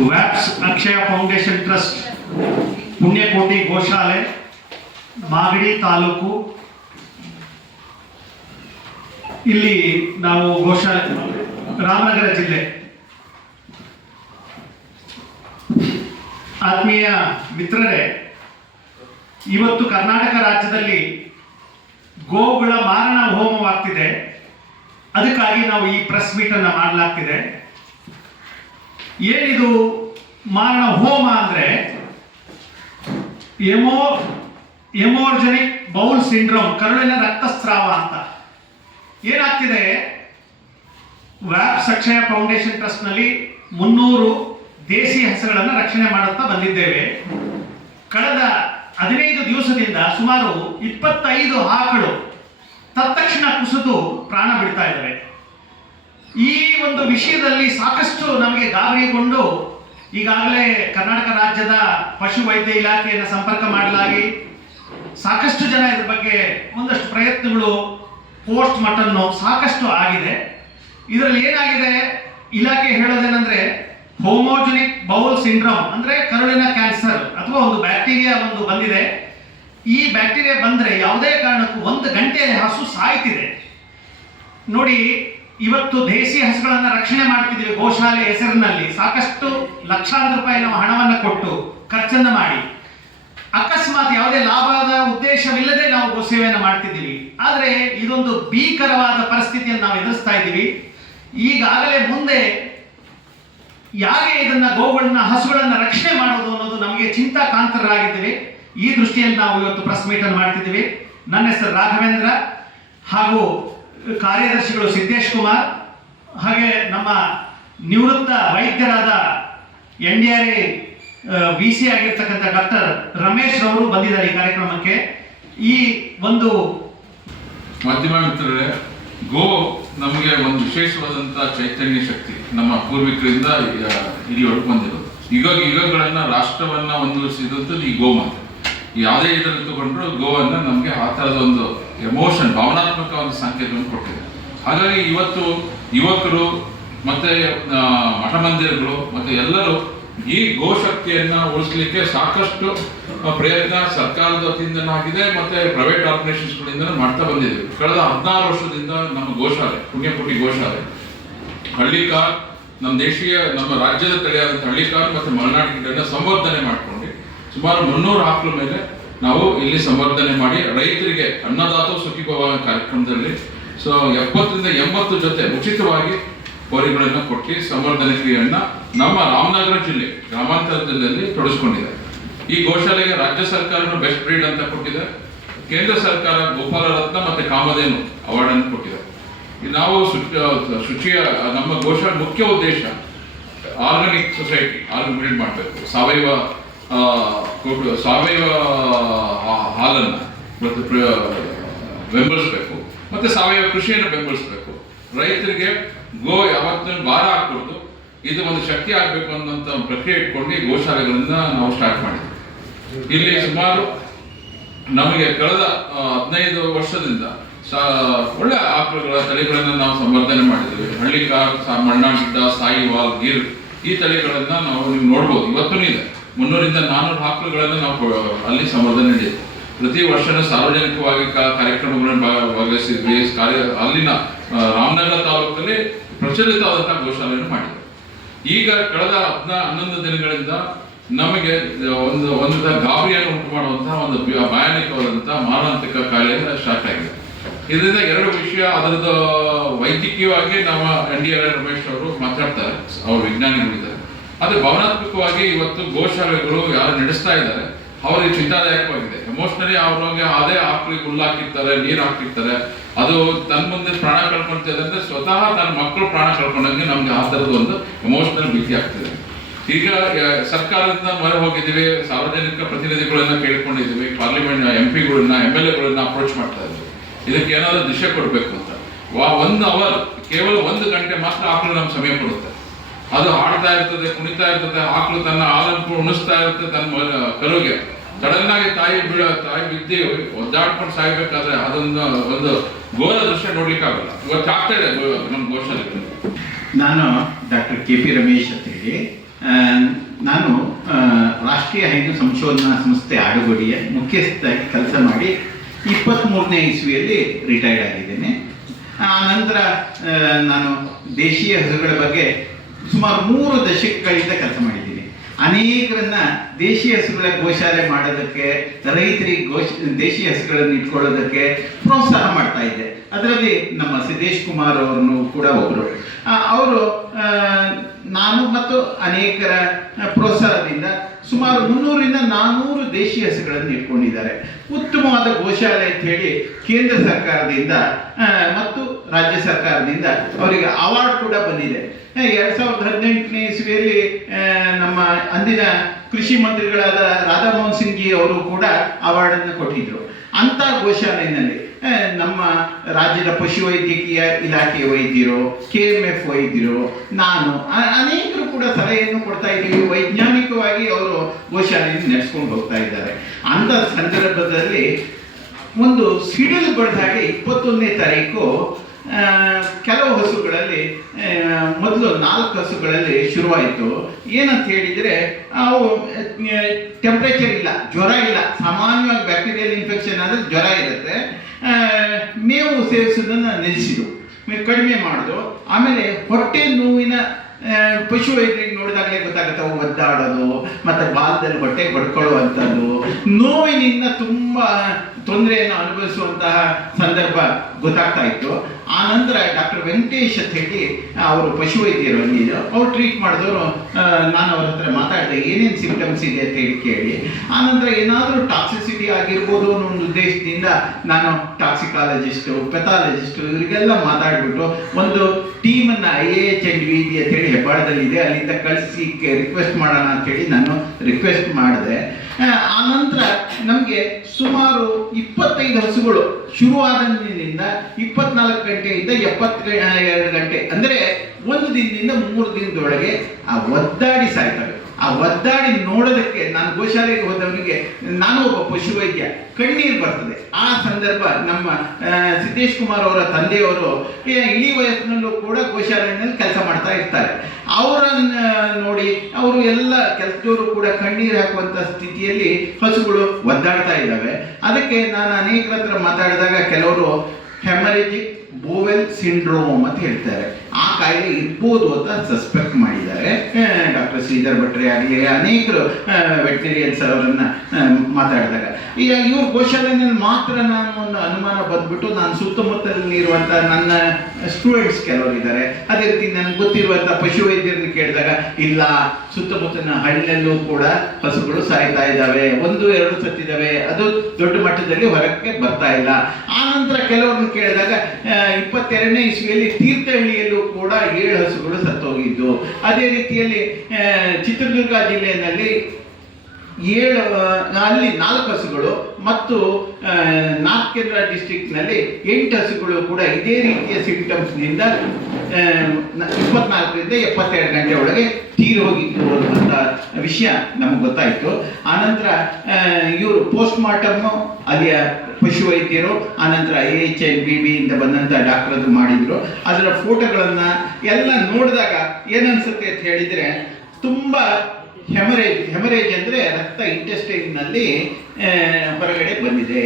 ವ್ಯಾಪ್ಸ್ ಅಕ್ಷಯ foundation trust Punyakoti ಗೋಶಾಲೆ ಮಾಗಡಿ ತಾಲೂಕು. ಇಲ್ಲಿ ನಾವು ಗೋಶಾಲೆ ರಾಮನಗರ ಜಿಲ್ಲೆ. ಆತ್ಮೀಯ ಮಿತ್ರರೇ, ಇವತ್ತು ಕರ್ನಾಟಕ ರಾಜ್ಯದಲ್ಲಿ ಗೋವುಗಳ ಮಾರಣ ಹೋಮವಾಗ್ತಿದೆ. ಅದಕ್ಕಾಗಿ ನಾವು ಈ ಪ್ರೆಸ್ ಮೀಟನ್ನು ಮಾಡಲಾಗ್ತಿದೆ. ಏನಿದು ಮಾರಣ ಹೋಮ ಅಂದರೆ ಎಮೋರ್ಜೆನಿಕ್ ಬೌಲ್ ಸಿಂಡ್ರೋಮ್, ಕರುಳಿನ ರಕ್ತಸ್ರಾವ ಅಂತ. ಏನಾಗ್ತಿದೆ, ವ್ಯಾಪ್ಸ್ ಅಕ್ಷಯ ಫೌಂಡೇಶನ್ ಟ್ರಸ್ಟ್ನಲ್ಲಿ 300 ದೇಸಿ ಹಸುಗಳನ್ನು ರಕ್ಷಣೆ ಮಾಡುತ್ತಾ ಬಂದಿದ್ದೇವೆ. ಕಳೆದ 15 ದಿವಸದಿಂದ ಸುಮಾರು 25 ಆಕಳು ತತ್ಕ್ಷಣ ಕುಸಿದು ಪ್ರಾಣ ಬಿಡ್ತಾ ಇದ್ದಾವೆ. ಈ ಒಂದು ವಿಷಯದಲ್ಲಿ ಸಾಕಷ್ಟು ನಮಗೆ ಗಾಬರಿಗೊಂಡು ಈಗಾಗಲೇ ಕರ್ನಾಟಕ ರಾಜ್ಯದ ಪಶು ವೈದ್ಯ ಇಲಾಖೆಯನ್ನು ಸಂಪರ್ಕ ಮಾಡಲಾಗಿ ಸಾಕಷ್ಟು ಜನ ಇದ್ರ ಬಗ್ಗೆ ಒಂದಷ್ಟು ಪ್ರಯತ್ನಗಳು ಪೋಸ್ಟ್ ಮಾರ್ಟಮ್ ಸಾಕಷ್ಟು ಆಗಿದೆ. ಇದರಲ್ಲಿ ಏನಾಗಿದೆ, ಇಲಾಖೆ ಹೇಳೋದೇನೆಂದ್ರೆ ಹೋಮೋಜೆನಿಕ್ ಬೌಲ್ ಸಿಂಡ್ರೋಮ್ ಅಂದ್ರೆ ಕರುಳಿನ ಕ್ಯಾನ್ಸರ್ ಅಥವಾ ಒಂದು ಬ್ಯಾಕ್ಟೀರಿಯಾ ಒಂದು ಬಂದಿದೆ. ಈ ಬ್ಯಾಕ್ಟೀರಿಯಾ ಬಂದ್ರೆ ಯಾವುದೇ ಕಾರಣಕ್ಕೂ 1 ಗಂಟೆ ಹಸು ಸಾಯ್ತಿದೆ. ನೋಡಿ, ಇವತ್ತು ದೇಸಿ ಹಸುಗಳನ್ನು ರಕ್ಷಣೆ ಮಾಡ್ತಿದ್ದೀವಿ ಗೋಶಾಲೆ ಹೆಸರಿನಲ್ಲಿ. ಸಾಕಷ್ಟು ಲಕ್ಷಾಂತರ ರೂಪಾಯಿ ನಾವು ಹಣವನ್ನು ಕೊಟ್ಟು ಖರ್ಚನ್ನು ಮಾಡಿ ಅಕಸ್ಮಾತ್ ಯಾವುದೇ ಲಾಭದ ಉದ್ದೇಶವಿಲ್ಲದೆ ನಾವು ಗೋಸೇವೆಯನ್ನು ಮಾಡ್ತಿದ್ದೀವಿ. ಆದರೆ ಇದೊಂದು ಭೀಕರವಾದ ಪರಿಸ್ಥಿತಿಯನ್ನು ನಾವು ಎದುರಿಸ್ತಾ ಇದ್ದೀವಿ. ಈಗಾಗಲೇ ಮುಂದೆ ಯಾಕೆ ಇದನ್ನ ಗೋಗಳನ್ನ ಹಸುಗಳನ್ನ ರಕ್ಷಣೆ ಮಾಡೋದು ಅನ್ನೋದು ನಮಗೆ ಚಿಂತಾಕಾಂತರಾಗಿದ್ದೀವಿ. ಈ ದೃಷ್ಟಿಯಲ್ಲಿ ನಾವು ಇವತ್ತು ಪ್ರೆಸ್ ಮೀಟ್ ಅನ್ನು ಮಾಡ್ತಿದ್ದೀವಿ. ನನ್ನ ಹೆಸರು ರಾಘವೇಂದ್ರ ಹಾಗೂ ಕಾರ್ಯದರ್ಶಿಗಳು ಸಿದ್ದೇಶ್ ಕುಮಾರ್, ಹಾಗೆ ನಮ್ಮ ನಿವೃತ್ತ ವೈದ್ಯರಾದ NDRA VC ಆಗಿರ್ತಕ್ಕಂಥ ಡಾಕ್ಟರ್ ರಮೇಶ್ ಅವರು ಬಂದಿದ್ದಾರೆ ಈ ಕಾರ್ಯಕ್ರಮಕ್ಕೆ. ಈ ಒಂದು ಮಾಧ್ಯಮ ಮಿತ್ರರೇ, ಗೋ ನಮಗೆ ಒಂದು ವಿಶೇಷವಾದಂಥ ಚೈತನ್ಯ ಶಕ್ತಿ. ನಮ್ಮ ಪೂರ್ವಿಕರಿಂದ ಹಿರಿಯೊಳಗೆ ಬಂದಿರೋದು. ಯುಗಗಳನ್ನ ರಾಷ್ಟ್ರವನ್ನ ಒಂದುವರಿಸಿದಂಥದ್ದು ಈ ಗೋಮಾತೆ. ಯಾವುದೇ ಇದರಲ್ಲಿ ತಗೊಂಡ್ರು ಗೋವನ್ನು ನಮಗೆ ಆ ಥರದ ಒಂದು ಎಮೋಷನ್, ಭಾವನಾತ್ಮಕ ಒಂದು ಸಂಕೇತವನ್ನು ಕೊಟ್ಟಿದೆ. ಹಾಗಾಗಿ ಇವತ್ತು ಯುವಕರು ಮತ್ತೆ ಮಠ ಮಂದಿರಗಳು ಮತ್ತೆ ಎಲ್ಲರೂ ಈ ಗೋಶಕ್ತಿಯನ್ನ ಉಳಿಸ್ಲಿಕ್ಕೆ ಸಾಕಷ್ಟು ಪ್ರಯತ್ನ ಸರ್ಕಾರದ ವತಿಯಿಂದ ಆಗಿದೆ, ಮತ್ತೆ ಪ್ರೈವೇಟ್ ಆರ್ಗನೈಸೇಷನ್ಸ್ಗಳಿಂದ ಮಾಡ್ತಾ ಬಂದಿದೆ. ಕಳೆದ 16 ವರ್ಷದಿಂದ ನಮ್ಮ ಗೋಶಾಲೆ, ಪುಣ್ಯಕೋಟಿ ಗೋಶಾಲೆ, ಹಳ್ಳಿಕಾರ್, ನಮ್ಮ ರಾಜ್ಯದ ತಳಿಯಾದಂಥ ಹಳ್ಳಿಕಾರ್ ಮತ್ತೆ ಮಲೆನಾಡು ಗಿಡನ ಸಂವರ್ಧನೆ ಮಾಡ್ಕೊಂಡು ಸುಮಾರು 300 ಆಕಳ ಮೇಲೆ ನಾವು ಇಲ್ಲಿ ಸಂವರ್ಧನೆ ಮಾಡಿ ರೈತರಿಗೆ ಅನ್ನದಾತೋ ಸುಖೀಭವ ಕಾರ್ಯಕ್ರಮದಲ್ಲಿ 70 ರಿಂದ 80 ಜೊತೆ ಉಚಿತವಾಗಿ ಹೋರಿಗಳನ್ನು ಕೊಟ್ಟು ಸಂವರ್ಧನೆ ಕ್ರಿಯೆಯನ್ನ ನಮ್ಮ ರಾಮನಗರ ಜಿಲ್ಲೆ, ಗ್ರಾಮಾಂತರ ಜಿಲ್ಲೆಯಲ್ಲಿ ತೊಡಗಿಸಿಕೊಂಡಿದೆ. ಈ ಗೋಶಾಲೆಗೆ ರಾಜ್ಯ ಸರ್ಕಾರನು ಬೆಸ್ಟ್ ಬ್ರೀಡ್ ಅಂತ ಕೊಟ್ಟಿದೆ. ಕೇಂದ್ರ ಸರ್ಕಾರ ಗೋಪಾಲ ರತ್ನ ಮತ್ತೆ ಕಾಮಧೇನು ಅವಾರ್ಡ್ ಅನ್ನು ಕೊಟ್ಟಿದೆ. ನಾವು ಶುಚಿಯ ನಮ್ಮ ಗೋಶಾಲೆ ಮುಖ್ಯ ಉದ್ದೇಶ ಆರ್ಗಾನಿಕ್ ಸೊಸೈಟಿ ಬಿಲ್ಡ್ ಮಾಡಬೇಕು. ಸಾವಯವ ಹಾಲನ್ನು ಬೆಂಬಲಿಸಬೇಕು, ಮತ್ತೆ ಸಾವಯವ ಕೃಷಿಯನ್ನು ಬೆಂಬಲಿಸಬೇಕು. ರೈತರಿಗೆ ಗೋ ಯಾವತ್ತೂ ಭಾರ ಹಾಕಬಾರ್ದು, ಇದು ಒಂದು ಶಕ್ತಿ ಆಗಬೇಕು ಅನ್ನೋಂಥ ಪ್ರಕ್ರಿಯೆ ಇಟ್ಕೊಂಡು ಗೋಶಾಲೆಗಳನ್ನ ನಾವು ಸ್ಟಾರ್ಟ್ ಮಾಡಿದ್ವಿ. ಇಲ್ಲಿ ಸುಮಾರು ನಮಗೆ ಕಳೆದ 15 ವರ್ಷದಿಂದ ಒಳ್ಳೆ ಆಕಳುಗಳ ತಳಿಗಳನ್ನು ನಾವು ಸಂವರ್ಧನೆ ಮಾಡಿದ್ದೀವಿ. ಹಳ್ಳಿಕಾರ್, ಮಲೆನಾಡು ಗಿಡ್ಡ, ಸಾಯಿವಾಲ್, ಗಿರ್ ಈ ತಳಿಗಳನ್ನ ನೀವು ನೋಡ್ಬೋದು. ಇವತ್ತೂ ಇದೆ 300 ರಿಂದ 400 ಆಕಳುಗಳನ್ನು ನಾವು ಅಲ್ಲಿ ಸಂವರ್ಧನೆ ನೀಡಿದ್ವಿ. ಪ್ರತಿ ವರ್ಷನೂ ಸಾರ್ವಜನಿಕವಾಗಿ ಕಾರ್ಯಕ್ರಮಗಳನ್ನು ಭಾಗವಹಿಸಿದ್ವಿ. ಅಲ್ಲಿನ ರಾಮನಗರ ತಾಲೂಕಲ್ಲಿ ಪ್ರಚಲಿತವಾದಂತಹ ಗೋಶಾಲೆಯನ್ನು ಮಾಡಿದ್ವಿ. ಈಗ ಕಳೆದ 11 ದಿನಗಳಿಂದ ನಮಗೆ ಒಂದು ಗಾಬರಿಯನ್ನು ಉಂಟು ಮಾಡುವಂತಹ ಒಂದು ಭಯಾನಕವಾದಂತಹ ಮಾರಣಾಂತಿಕ ಕಾಯಿಲೆ ಸ್ಟಾರ್ಟ್ ಆಗಿದೆ. ಇದರಿಂದ 2 ವಿಷಯ. ಅದರದ್ದು ವೈದ್ಯಕೀಯವಾಗಿ ನಮ್ಮ NDRA ರಮೇಶ್ ಅವರು ಮಾತಾಡ್ತಾರೆ, ಅವರು ವಿಜ್ಞಾನಿಗಳಿದ್ದಾರೆ. ಅದು ಭಾವನಾತ್ಮಕವಾಗಿ ಇವತ್ತು ಗೋಶಾಲೆಗಳು ಯಾರು ನಡೆಸ್ತಾ ಇದ್ದಾರೆ ಅವರಿಗೆ ಚಿಂತಾದಾಯಕವಾಗಿದೆ. ಎಮೋಷನಲಿ ಅವ್ರಿಗೆ ಅದೇ ಆಕಳಿಗೆ ಹುಲ್ಲಾಕಿರ್ತಾರೆ, ನೀರು ಹಾಕಿರ್ತಾರೆ, ಅದು ತನ್ನ ಮುಂದೆ ಪ್ರಾಣ ಕಳ್ಕೊಳ್ತಿದೆ ಅಂದ್ರೆ ಸ್ವತಃ ತನ್ನ ಮಕ್ಕಳು ಪ್ರಾಣ ಕಳ್ಕೊಂಡಂಗೆ ನಮ್ಗೆ ಆ ಥರದ ಒಂದು ಎಮೋಷನಲ್ ಭೀತಿ ಆಗ್ತಿದೆ. ಈಗ ಸರ್ಕಾರದಿಂದ ಮೊರೆ ಹೋಗಿದ್ದೀವಿ, ಸಾರ್ವಜನಿಕ ಪ್ರತಿನಿಧಿಗಳನ್ನ ಕೇಳ್ಕೊಂಡಿದ್ದೀವಿ, ಪಾರ್ಲಿಮೆಂಟ್ MP ಗಳನ್ನ MLA ಅಪ್ರೋಚ್ ಮಾಡ್ತಾ ಇದ್ದೀವಿ. ಇದಕ್ಕೆ ಏನಾದರೂ ದಿಶೆ ಕೊಡಬೇಕು ಅಂತ. 1 ಅವರ್, ಕೇವಲ 1 ಗಂಟೆ ಮಾತ್ರ ಆಕಳು ನಮ್ಗೆ ಸಮಯ ಕೊಡುತ್ತೆ. ಅದು ಹಾಡ್ತಾ ಇರ್ತದೆ, ಕುಣಿತಾ ಇರ್ತದೆ, ಆಕಳು ತನ್ನ ಹಾಲನ್ನು ಉಣಿಸ್ತಾ ಇರುತ್ತೆ ತನ್ನ ಕರುಗೆ. ಸಡನ್ ಆಗಿ ತಾಯಿ ಬಿದ್ದು ಒದ್ದಾಡ್ಕೊಂಡು ಸಾಯ್ಬೇಕಾದ್ರೆ ಅದೊಂದು ಒಂದು ಘೋರ ದೃಶ್ಯ ನೋಡ್ಲಿಕ್ಕಾಗಲ್ಲ. ಇವತ್ತು ಆಗ್ತಾ ಇದೆ ನಮ್ಮ ಗೋಶಾಲೆ. ನಾನು ಡಾಕ್ಟರ್ KP ರಮೇಶ್ ಅಂತ ಹೇಳಿ ನಾನು ರಾಷ್ಟ್ರೀಯ ಹೈನು ಸಂಶೋಧನಾ ಸಂಸ್ಥೆ ಆಡುಗೋಡಿಯ ಮುಖ್ಯಸ್ಥರಾಗಿ ಕೆಲಸ ಮಾಡಿ 23ನೇ ಇಸ್ವಿಯಲ್ಲಿ ರಿಟೈರ್ಡ್ ಆಗಿದ್ದೇನೆ. ಆ ನಂತರ ನಾನು ದೇಶೀಯ ಹಸುಗಳ ಬಗ್ಗೆ ಸುಮಾರು 3 ದಶಕಗಳಿಂದ ಕೆಲಸ ಮಾಡಿದ್ದೀನಿ. ಅನೇಕರನ್ನ ದೇಶೀಯ ಹಸುಗಳ ಗೋಶಾಲೆ ಮಾಡೋದಕ್ಕೆ, ರೈತರಿಗೆ ದೇಶೀಯ ಹಸುಗಳನ್ನು ಇಟ್ಕೊಳ್ಳೋದಕ್ಕೆ ಪ್ರೋತ್ಸಾಹ ಮಾಡ್ತಾ ಇದ್ದೆ. ಅದರಲ್ಲಿ ನಮ್ಮ ಸಿದ್ದೇಶ್ ಕುಮಾರ್ ಅವರನ್ನು ಕೂಡ ಒಬ್ಬರು. ಅವರು ನಾನು ಮತ್ತು ಅನೇಕರ ಪ್ರೋತ್ಸಾಹದಿಂದ ಸುಮಾರು 300ರಿಂದ 400 ದೇಶೀಯ ಹಸುಗಳನ್ನು ಇಟ್ಕೊಂಡಿದ್ದಾರೆ. ಉತ್ತಮವಾದ ಗೋಶಾಲೆ ಅಂತ ಹೇಳಿ ಕೇಂದ್ರ ಸರ್ಕಾರದಿಂದ ಮತ್ತು ರಾಜ್ಯ ಸರ್ಕಾರದಿಂದ ಅವರಿಗೆ ಅವಾರ್ಡ್ ಕೂಡ ಬಂದಿದೆ. 2018ನೇ ಇಸ್ವಿಯಲ್ಲಿ ನಮ್ಮ ಅಂದಿನ ಕೃಷಿ ಮಂತ್ರಿಗಳಾದ ರಾಧಾಮೋಹನ್ ಸಿಂಗ್ ಜಿ ಅವರು ಕೂಡ ಅವಾರ್ಡನ್ನು ಕೊಟ್ಟಿದ್ರು. ಅಂಥ ಗೋಶಾಲೆಯಲ್ಲಿ ನಮ್ಮ ರಾಜ್ಯದ ಪಶುವೈದ್ಯಕೀಯ ಇಲಾಖೆಯ ವೈದ್ಯರು, KMF ವೈದ್ಯರು, ನಾನು ಅನೇಕರು ಕೂಡ ಸಲಹೆಯನ್ನು ಕೊಡ್ತಾ ಇದ್ದೀವಿ. ವೈಜ್ಞಾನಿಕವಾಗಿ ಅವರು ಗೋಶಾಲೆಯನ್ನು ನಡೆಸ್ಕೊಂಡು ಹೋಗ್ತಾ ಇದ್ದಾರೆ. ಅಂಥ ಸಂದರ್ಭದಲ್ಲಿ ಒಂದು ಸಿಡಿಲು ಬಡ್ದ ಹಾಗೆ 21ನೇ ತಾರೀಕು ಕೆಲವು ಹಸುಗಳಲ್ಲಿ ಮೊದಲು 4 ಹಸುಗಳಲ್ಲಿ ಶುರುವಾಯಿತು. ಏನಂತ ಹೇಳಿದರೆ ಅವು ಟೆಂಪ್ರೇಚರ್ ಇಲ್ಲ, ಜ್ವರ ಇಲ್ಲ. ಸಾಮಾನ್ಯವಾಗಿ ಬ್ಯಾಕ್ಟೀರಿಯಲ್ ಇನ್ಫೆಕ್ಷನ್ ಆದರೆ ಜ್ವರ ಇರುತ್ತೆ. ಮೇವು ಸೇವಿಸೋದನ್ನು ನಿಲ್ಲಿಸಿದ್ರು, ಕಡಿಮೆ ಮಾಡಿದ್ರು. ಆಮೇಲೆ ಹೊಟ್ಟೆ ನೋವಿನ ಪಶುವೈದ್ಯರಿಗೆ ನೋಡಿದಾಗಲೇ ಗೊತ್ತಾಗುತ್ತೆ, ಅವು ಒದ್ದಾಡೋದು ಮತ್ತು ಬಾಲದಲ್ಲಿ ಹೊಟ್ಟೆ ಬಡ್ಕೊಳ್ಳುವಂಥದ್ದು, ನೋವಿನಿಂದ ತುಂಬ ತೊಂದರೆಯನ್ನು ಅನುಭವಿಸುವಂತಹ ಸಂದರ್ಭ ಗೊತ್ತಾಗ್ತಾ ಇತ್ತು. ಆ ನಂತರ ಡಾಕ್ಟರ್ ವೆಂಕಟೇಶ್ ಅಂತ ಹೇಳಿ ಅವರು ಪಶುವೈದ್ಯರು ಬಂದಿದ್ದು, ಅವ್ರು ಟ್ರೀಟ್ ಮಾಡಿದವರು. ನಾನು ಅವ್ರ ಹತ್ರ ಮಾತಾಡಿದೆ, ಏನೇನು ಸಿಂಪ್ಟಮ್ಸ್ ಇದೆ ಅಂತ ಹೇಳಿ ಕೇಳಿ. ಆನಂತರ ಏನಾದರೂ ಟಾಕ್ಸಿಸಿಟಿ ಆಗಿರ್ಬೋದು ಅನ್ನೋ ಒಂದು ಉದ್ದೇಶದಿಂದ ನಾನು ಟಾಕ್ಸಿಕಾಲಜಿಸ್ಟು, ಪೆಥಾಲಜಿಸ್ಟು ಇವರಿಗೆಲ್ಲ ಮಾತಾಡಿಬಿಟ್ಟು ಒಂದು ಟೀಮನ್ನು IAH and VB ಅಂತ ಹೇಳಿ ಹೆಬ್ಬಾಳದಲ್ಲಿದೆ, ಅಲ್ಲಿಂದ ಕಳಿಸಿ ರಿಕ್ವೆಸ್ಟ್ ಮಾಡೋಣ ಅಂತೇಳಿ ನಾನು ರಿಕ್ವೆಸ್ಟ್ ಮಾಡಿದೆ. ಆನಂತರ ನಮಗೆ ಸುಮಾರು 25 ಹಸುಗಳು ಶುರುವಾದಂದಿನಿಂದ 24 ಗಂಟೆಯಿಂದ 72 ಗಂಟೆ ಅಂದರೆ 1 ದಿನದಿಂದ 3 ದಿನದೊಳಗೆ ಆ ಒದ್ದಾಡಿ ಸಾಯ್ತವೆ. ಆ ಒದ್ದಾಡಿ ನೋಡೋದಕ್ಕೆ ನಾನು ಗೋಶಾಲೆಗೆ ಹೋದವನಿಗೆ, ನಾನು ಒಬ್ಬ ಪಶುವೈದ್ಯ, ಕಣ್ಣೀರು ಬರ್ತದೆ. ಆ ಸಂದರ್ಭ ನಮ್ಮ ಸಿದ್ದೇಶ್ ಕುಮಾರ್ ಅವರ ತಂದೆಯವರು ಇಳಿ ವಯಸ್ಸಿನಲ್ಲೂ ಕೂಡ ಗೋಶಾಲೆಯಲ್ಲಿ ಕೆಲಸ ಮಾಡ್ತಾ ಇರ್ತಾರೆ. ಅವರನ್ನು ನೋಡಿ ಅವರು ಎಲ್ಲ ಕೆಲಸದವರು ಕೂಡ ಕಣ್ಣೀರು ಹಾಕುವಂಥ ಸ್ಥಿತಿಯಲ್ಲಿ ಹಸುಗಳು ಒದ್ದಾಡ್ತಾ ಇದ್ದಾವೆ. ಅದಕ್ಕೆ ನಾನು ಅನೇಕರ ಹತ್ರ ಮಾತಾಡಿದಾಗ ಕೆಲವರು ಹೆಮರೇಜಿಕ್ ಬೋವೆಲ್ ಸಿಂಡ್ರೋಮ್ ಅಂತ ಹೇಳ್ತಾರೆ. ಆ ಕಾಯಿಲೆ ಇರ್ಬೋದು ಅಂತ ಸಸ್ಪೆಕ್ಟ್ ಮಾಡಿದ್ದಾರೆ. ಡಾಕ್ಟರ್ ಶ್ರೀಧರ್ ಭಟ್ರೆ ಆಗಲಿ ಅನೇಕರು ವೆಟನರಿಯನ್ಸ್ ಅವರನ್ನು ಮಾತಾಡಿದಾಗ, ಈಗ ಇವ್ರ ಗೋಶಾಲೆಯಲ್ಲಿ ಮಾತ್ರ ನಾನು ಒಂದು ಅನುಮಾನ ಬಂದ್ಬಿಟ್ಟು ನಾನು ಸುತ್ತಮುತ್ತಲಲ್ಲಿ ಇರುವಂಥ ನನ್ನ ಸ್ಟೂಡೆಂಟ್ಸ್ ಕೆಲವರು ಇದ್ದಾರೆ, ಅದೇ ರೀತಿ ನನಗೆ ಗೊತ್ತಿರುವಂಥ ಪಶುವೈದ್ಯರನ್ನು ಕೇಳಿದಾಗ, ಇಲ್ಲ ಸುತ್ತಮುತ್ತಲಿನ ಹಳ್ಳಿಯಲ್ಲೂ ಕೂಡ ಹಸುಗಳು ಸಾಯ್ತಾ ಇದ್ದಾವೆ, 1-2 ಸತ್ತಿದ್ದಾವೆ, ಅದು ದೊಡ್ಡ ಮಟ್ಟದಲ್ಲಿ ಹೊರಕ್ಕೆ ಬರ್ತಾ ಇಲ್ಲ. ಆನಂತರ ಕೆಲವ್ರನ್ನ ಕೇಳಿದಾಗ 22ನೇ ಇಸ್ವಿಯಲ್ಲಿ ತೀರ್ಥಹಳ್ಳಿಯಲ್ಲೂ ಕೂಡ 7 ಹಸುಗಳು ಸತ್ತೋಗಿದ್ದು. ಅದೇ ರೀತಿಯಲ್ಲಿ ಚಿತ್ರದುರ್ಗ ಜಿಲ್ಲೆಯಲ್ಲಿ 4 ಹಸುಗಳು ಮತ್ತು ನಾರ್ತ್ ಕೇರಳ ಡಿಸ್ಟ್ರಿಕ್ಟ್ನಲ್ಲಿ 8 ಹಸುಗಳು ಕೂಡ ಇದೇ ರೀತಿಯ ಸಿಂಪ್ಟಮ್ಸ್ನಿಂದ 24ರಿಂದ 72 ಗಂಟೆ ಒಳಗೆ ತೀರಿ ಹೋಗಿತ್ತು ಅನ್ನುವಂಥ ವಿಷಯ ನಮಗೆ ಗೊತ್ತಾಯಿತು. ಆನಂತರ ಇವರು ಪೋಸ್ಟ್ ಮಾರ್ಟಮ್ ಅಲ್ಲಿಯ ಪಶುವೈದ್ಯರು, ಆನಂತರ IAH and VB ಇಂದ ಬಂದಂಥ ಡಾಕ್ಟರ್ ಮಾಡಿದ್ರು. ಅದರ ಫೋಟೋಗಳನ್ನು ಎಲ್ಲ ನೋಡಿದಾಗ ಏನನ್ಸುತ್ತೆ ಅಂತ ಹೇಳಿದರೆ, ತುಂಬ ಹೆಮರೇಜ್ ಅಂದರೆ ರಕ್ತ ಇಂಟೆಸ್ಟೈನ್ನಲ್ಲಿ ಹೊರಗಡೆ ಬಂದಿದೆ.